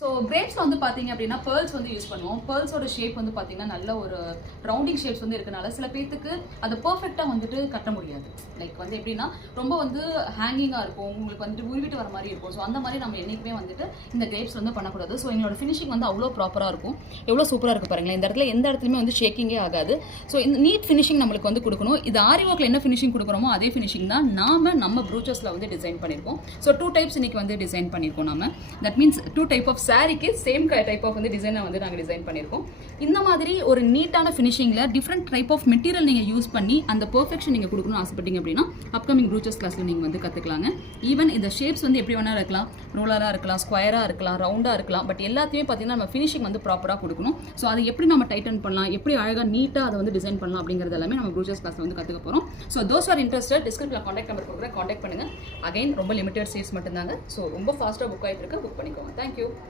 So grapes வந்து பார்த்தீங்க அப்படின்னா பேர்ல்ஸ் வந்து யூஸ் பண்ணுவோம். பேர்ல்ஸோட ஷேப் வந்து பார்த்தீங்கன்னா நல்ல ஒரு ரவுண்டிங் ஷேப்ஸ் வந்து இருக்கனால சில பேர்த்துக்கு அதை பர்ஃபெக்டாக வந்துட்டு கட்ட முடியாது. லைக் வந்து எப்படின்னா ரொம்ப வந்து ஹேங்கிங்காக இருக்கும், உங்களுக்கு வந்துட்டு உருவிட்டு வர மாதிரி இருக்கும். ஸோ அந்த மாதிரி நம்ம என்றைக்குமே வந்துட்டு இந்த கிரேப்ஸ் வந்து பண்ணக்கூடாது. ஸோ எங்களோட ஃபினிஷிங் வந்து அவ்வளோ ப்ராப்பராக இருக்கும். எவ்வளோ சூப்பராக இருக்குது பாருங்களேன். இந்த இடத்துல எந்த இடத்துலையுமே வந்து ஷேக்கிங்கே ஆகாது. ஸோ இந்த நீட் ஃபினிஷிங் நம்மளுக்கு வந்து கொடுக்கணும். இது ஆரி ஒர்க்கில் என்ன ஃபினிஷிங் கொடுக்குறோமோ அதே ஃபினிஷிங் தான் நம்ம ப்ரூச்சஸில் வந்து டிசைன் பண்ணியிருக்கோம். ஸோ 2 டைப்ஸ் இன்னைக்கு வந்து டிசைன் பண்ணியிருக்கோம் நம்ம. தட் மீன்ஸ் 2 டைப் ஆஃப் சாரிக்கு சேம் டைப் ஆஃப் வந்து டிசைனை வந்து நாங்கள் டிசைன் பண்ணியிருக்கோம். இந்த மாதிரி ஒரு நீட்டான ஃபினிஷிங்கில் டிஃப்ரெண்ட் டைப் ஆஃப் மெட்டீரியல் நீங்கள் யூஸ் பண்ணி அந்த பெர்ஃபெக்ஷன் நீங்கள் கொடுக்கணும்னு ஆசைப்பட்டீங்க அப்படின்னா அப்கமிங் ப்ரூச்சஸ் கிளாஸில் நீங்கள் வந்து கற்றுக்கலாங்க. ஈவன் இந்த ஷேப்ஸ் வந்து எப்படி வேணால் இருக்கலாம், ரோலராக இருக்கலாம், ஸ்கொயராக இருக்கலாம், ரவுண்டாக இருக்கலாம். பட் எல்லாத்தையுமே பார்த்தீங்கன்னா நம்ம ஃபினிஷிங் வந்து ப்ராப்பராக கொடுக்கணும். ஸோ அதை எப்படி நம்ம டைட்டன் பண்ணலாம், எப்படி அழகாக நீட்டாக அதை வந்து டிசைன் பண்ணலாம் அப்படிங்கிறது எல்லாமே நம்ம ப்ரூச்சஸ் கிளாஸில் வந்து கற்றுக்க போகிறோம். ஸோ தோஸ் ஆர் இன்ட்ரெஸ்டட் டிஸ்கிரிப்ஷனில் காண்டாக்ட் நம்பர் கொடுக்குறேன், காண்டாக்ட் பண்ணுங்கள். அகைன் ரொம்ப லிமிடெட் சீட்ஸ் மட்டும்தாங்க. ஸோ ரொம்ப ஃபாஸ்ட்டாக புக் ஆகிட்டு இருக்கு, புக் பண்ணிக்கோங்க. தேங்க்யூ.